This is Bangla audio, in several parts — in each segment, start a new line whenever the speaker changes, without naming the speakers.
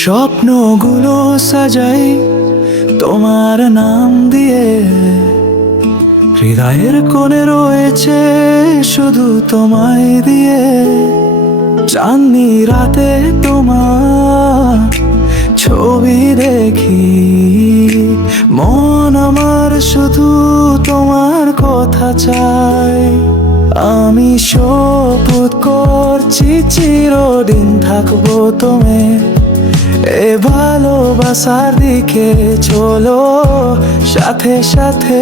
স্বপ্নগুলো সাজাই, তোমার নাম দিয়ে। হৃদয়ের কোণে রয়েছে শুধু তোমায় দিয়ে। চাঁদনি রাতে তোমার ছবি দেখি। মন আমার শুধু তোমার কথা চাই আমি শপথ করছি, চিরদিন থাকব তুমি এ ভালোবাসার দিকে চলো, সাথে সাথে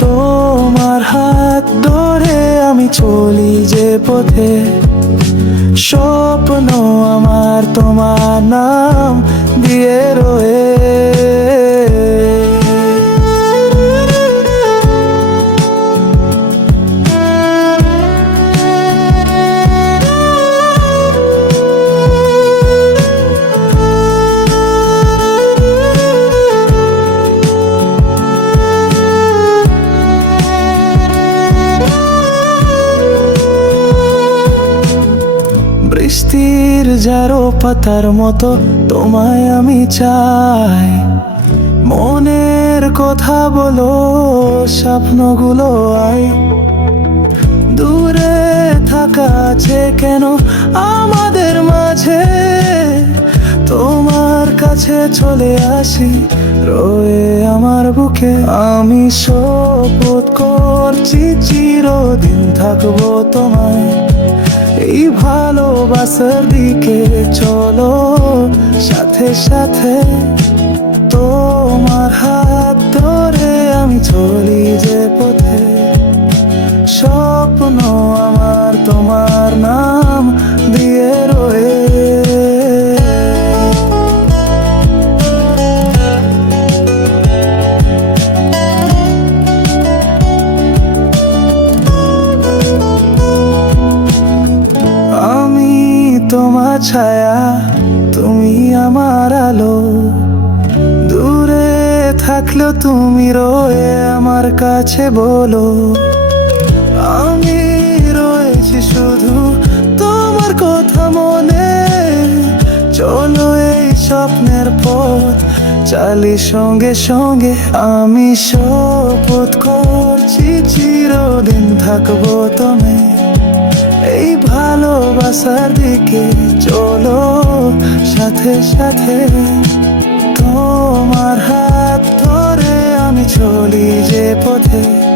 তোমার হাত ধরে আমি চলি যে পথে। স্বপ্ন আমার তোমার নাম দিয়ে রয়ে বৃষ্টির যারো পাতার মতো তোমায় আমি চাই। মনের কথা বলো, স্বপ্নগুলো আই দূরে থাকা আছে কেন আমাদের মাঝে? তোমার কাছে চলে আসি, রয়ে আমার বুকে। আমি শপথ করছি, চিরদিন থাকব এই ভালোবাসার দিকে চলো, সাথে সাথে তোমার হাত ধরে আমি চলি যে পথে। স্বপ্ন আমার তোমার তোমার ছায়া, তুমি আমার আলো। দূরে থাকল তুমি, রয়ে আমার কাছে বলো। আমি রয়েছি শুধু তোমার কথা মনে। চলো এই স্বপ্নের পথ, চালি সঙ্গে সঙ্গে আমি শপথ করছি, চিরদিন থাকব তুমি। এই ভালোবাসার দিকে চলো সাথে সাথে। তোমার হাত ধরে আমি চলি যে পথে।